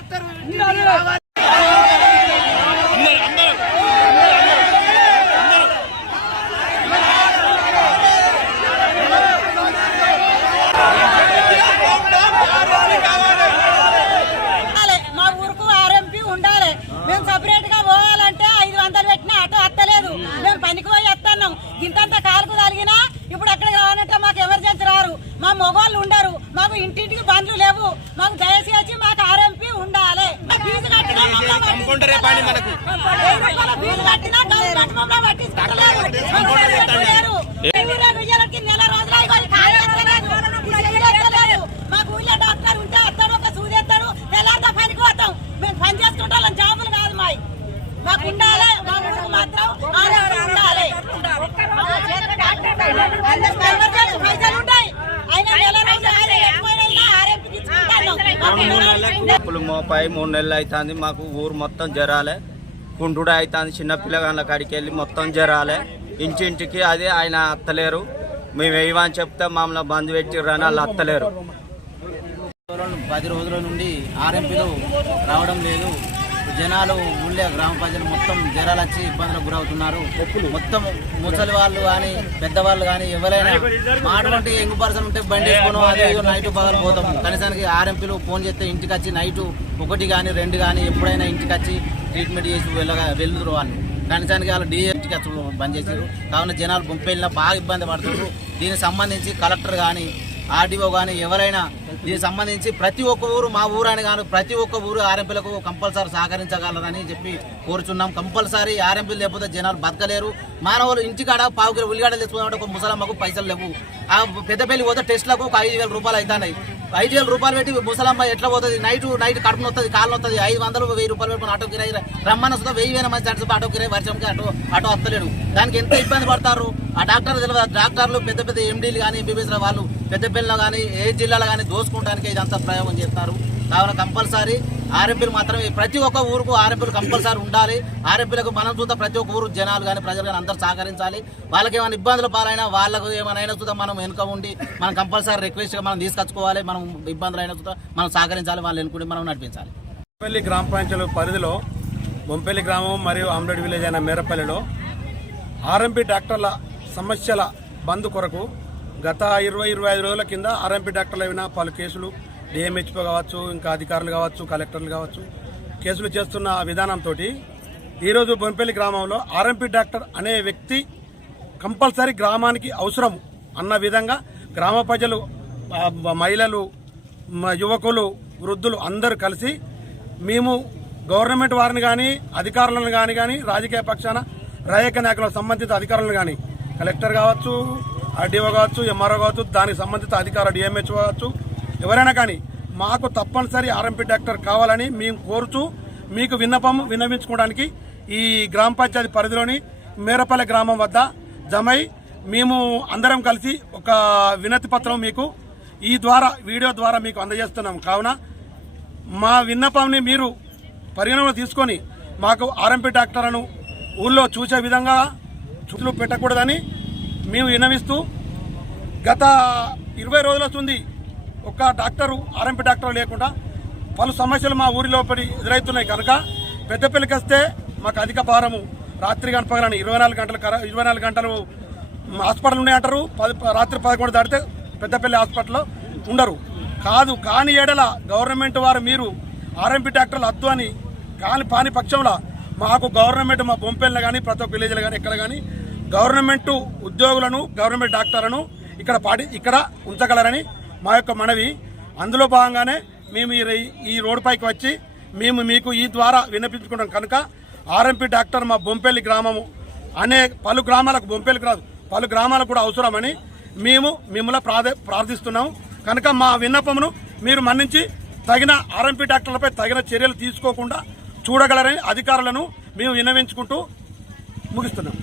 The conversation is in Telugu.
మా ఊరుకు ఆర్ఎంపీ ఉండాలి. మేము సపరేట్ గా పోవాలంటే 500 పెట్టినా ఆటో అత్తలేదు. మేము పనికి పోయి వస్తున్నాం. ఇంతంత కాలుకు తగిలినా ఇప్పుడు అక్కడికి రావాలంటే మాకు ఎమర్జెన్సీ రారు. మా మొగోళ్ళు ఉండరు. మాకు ఇంటింటికి బండ్లు లేవు. మాకు దయచేసి మాకు ఆర్ఎంపీ ఉండాలి. ఫీజు కట్టినా ఫీజు కట్టినా గవర్నమెంట్ మమ్మల్ని పట్టించుకోలేదు. నెల రోజులు మాకు ఊళ్ళో డాక్టర్ ఉంటే అతను ఒక సూది ఎత్తాడు. తెల్లారితో పనికి పోతాం. మేము పని చేసుకుంటాం. జాబులు కాదు మాకు ఉండాలి. మా ఊరికి మాత్రం ఉండాలి. పైసలు ఉంటాయి. మోపాయి 3 నెలలు అవుతుంది. మాకు ఊరు మొత్తం జరాలే, కుంటుడు అవుతుంది. చిన్నపిల్లగాళ్ళ కాడికి వెళ్ళి మొత్తం జరాలే. ఇంటింటికి అదే ఆయన అత్తలేరు. మేము వేయమని చెప్తే మమ్మల్ని బంద్ పెట్టిర్రని వాళ్ళు అత్తలేరు. 10 రోజుల నుండి ఆర్ఎంపీలు రావడం లేదు. జనాలు ఊళ్ళో గ్రామ ప్రజలు మొత్తం జ్వరాలు వచ్చి ఇబ్బందులకు గురవుతున్నారు. మొత్తం ముసలి వాళ్ళు కానీ పెద్దవాళ్ళు కానీ ఎవరైనా మాటువంటి యంగ్ పర్సన్ ఉంటే బండి వేసుకోవడం అదే నైట్ పగలు పోతాం. కనీసానికి ఆర్ఎంపీలు ఫోన్ చేస్తే ఇంటికి వచ్చి నైటు 1 కానీ 2 కానీ ఎప్పుడైనా ఇంటికి వచ్చి ట్రీట్మెంట్ చేసి వెళ్తురు వాళ్ళు. కనీసానికి వాళ్ళు డిఎస్టీకి వచ్చి బంద్ చేశారు. కావున జనాలు గుంపెళ్ళినా బాగా ఇబ్బంది పడుతున్నారు. దీనికి సంబంధించి కలెక్టర్ కానీ ఆర్డీఓ కానీ ఎవరైనా దీనికి సంబంధించి ప్రతి ఒక్క ఊరు, మా ఊరు అని కానీ ప్రతి ఒక్క ఊరు ఆర్ఎంపీలకు కంపల్సరీ సహకరించగలరని చెప్పి కోరుచున్నాం. కంపల్సరీ ఆర్ఎంపీలు లేకపోతే జనాలు బతకలేరు. మానవులు ఇంటికాడ 1 కిలో ఉల్లిగడ్డలు తెచ్చుకున్నట్టు ఒక ముసలమ్మకు పైసలు లేవు. ఆ పెద్దపల్లి పోతే టెస్ట్లకు 5,000 రూపాయలు అవుతున్నాయి. 5,000 రూపాయలు పెట్టి ముసలమ్మ ఎట్లా పోతుంది? నైట్ కడుపున వస్తుంది, కాళ్ళు వస్తుంది. 500 1,000 రూపాయలు పెట్టుకుని ఆటో కిరాయి రమ్మన్న వస్తుంది. 1,000 మంది చడిచి ఆటో కిరాయి వర్షంకి ఆటో వస్తలేడు. దానికి ఎంత ఇబ్బంది పడతారు ఆ డాక్టర్లు తెలియదు. డాక్టర్లు పెద్ద పెద్ద ఎండీలు కానీ ఎంబీబీఎస్ వాళ్ళు పెద్దపల్లిలో కానీ ఏ జిల్లాలో కానీ దోసుకుంటానికి ఇదంతా ప్రయోగం చేస్తారు. కావున కంపల్సరీ ఆర్ఎంపీలు మాత్రమే ప్రతి ఒక్క ఊరుకు ఆర్ఎంపీలు కంపల్సరీ ఉండాలి. ఆర్ఎంపీలకు మనం చూద్దాం ప్రతి ఒక్క ఊరు జనాలు కానీ ప్రజలు కానీ అందరూ సహకరించాలి. వాళ్ళకి ఏమైనా ఇబ్బందులు పాలైనా వాళ్ళకు ఏమైనా చూద్దాం మనం వెనుక ఉండి మనం కంపల్సరీ రిక్వెస్ట్గా మనం తీసుకొచ్చుకోవాలి. మనం ఇబ్బందులు అయినా చూద్దాం మనం సహకరించాలి. వాళ్ళు ఎన్నుకుంటే మనం నడిపించాలి. బొంపల్లి గ్రామ పంచాయతీ పరిధిలో బొంపల్లి గ్రామం మరియు ఆమ్లెట్ విలేజ్ అయిన మేరపల్లిలో ఆర్ఎంపీ డాక్టర్ల సమస్యల బంద్ కొరకు గత 20-25 రోజుల కింద ఆర్ఎంపీ డాక్టర్లు అయిన పలు కేసులు డిఎంహెచ్ఓ కావచ్చు, ఇంకా అధికారులు కావచ్చు, కలెక్టర్లు కావచ్చు కేసులు చేస్తున్న విధానంతో ఈరోజు బొంపల్లి గ్రామంలో ఆర్ఎంపీ డాక్టర్ అనే వ్యక్తి కంపల్సరీ గ్రామానికి అవసరం అన్న విధంగా గ్రామ ప్రజలు, మహిళలు, యువకులు, వృద్ధులు అందరూ కలిసి మేము గవర్నమెంట్ వారిని కానీ అధికారులను కానీ రాజకీయ పక్షాన రాజకీయ నాయకులకు సంబంధిత అధికారులను కానీ కలెక్టర్ కావచ్చు, ఆర్డీఓ కావచ్చు, ఎంఆర్ఓ కావచ్చు, దానికి సంబంధిత అధికారులు డిఎంహెచ్ఓ కావచ్చు, ఎవరైనా కానీ మాకు తప్పనిసరి ఆర్ఎంపీ డాక్టర్ కావాలని మేము కోరుతూ మీకు విన్నవించుకోవడానికి ఈ గ్రామ పంచాయతీ పరిధిలోని మేరపల్లి గ్రామం వద్ద జమై మేము అందరం కలిసి ఒక వినతి పత్రం మీకు ఈ ద్వారా వీడియో ద్వారా మీకు అందజేస్తున్నాం. కావున మా విన్నపంని మీరు పరిగణనలో తీసుకొని మాకు ఆర్ఎంపీ డాక్టర్లను ఊళ్ళో చూసే విధంగా చుట్లు పెట్టకూడదని మేము విన్నవిస్తూ గత 20 రోజుల వస్తుంది ఒక డాక్టరు ఆర్ఎంపీ డాక్టర్ లేకుండా పలు సమస్యలు మా ఊరిలో ఎదురవుతున్నాయి. కనుక పెద్దపల్లికి వస్తే మాకు అధిక భారము రాత్రి గంటపగలని 24 గంటలు హాస్పిటల్ ఉన్నాయంటారు. రాత్రి 11 దాటితే పెద్దపల్లి హాస్పిటల్లో ఉండరు. కాని ఏడల గవర్నమెంట్ వారు మీరు ఆర్ఎంపీ డాక్టర్లు వద్దు అని పాని పక్షంలో మాకు గవర్నమెంట్ మా బొంపల్లిలో కానీ ప్రతి ఒక్క విలేజ్లో కానీ ఎక్కడ కానీ గవర్నమెంట్ ఉద్యోగులను గవర్నమెంట్ డాక్టర్లను ఇక్కడ ఉంచగలరని మా యొక్క మనవి. అందులో భాగంగానే మేము ఈ రోడ్డుపైకి వచ్చి మేము మీకు ఈ ద్వారా విన్నపించుకుంటాం. కనుక ఆర్ఎంపీ డాక్టర్ మా బొంపల్లి గ్రామము అనే పలు గ్రామాలకు, బొంపల్లి కాదు పలు గ్రామాలకు కూడా అవసరమని మేము మిమ్మల్ని ప్రార్థిస్తున్నాము. కనుక మా విన్నపమును మీరు మన్నించి తగిన ఆర్ఎంపీ డాక్టర్లపై తగిన చర్యలు తీసుకోకుండా చూడగలరని అధికారులను మేము విన్నవించుకుంటూ ముగిస్తున్నాం.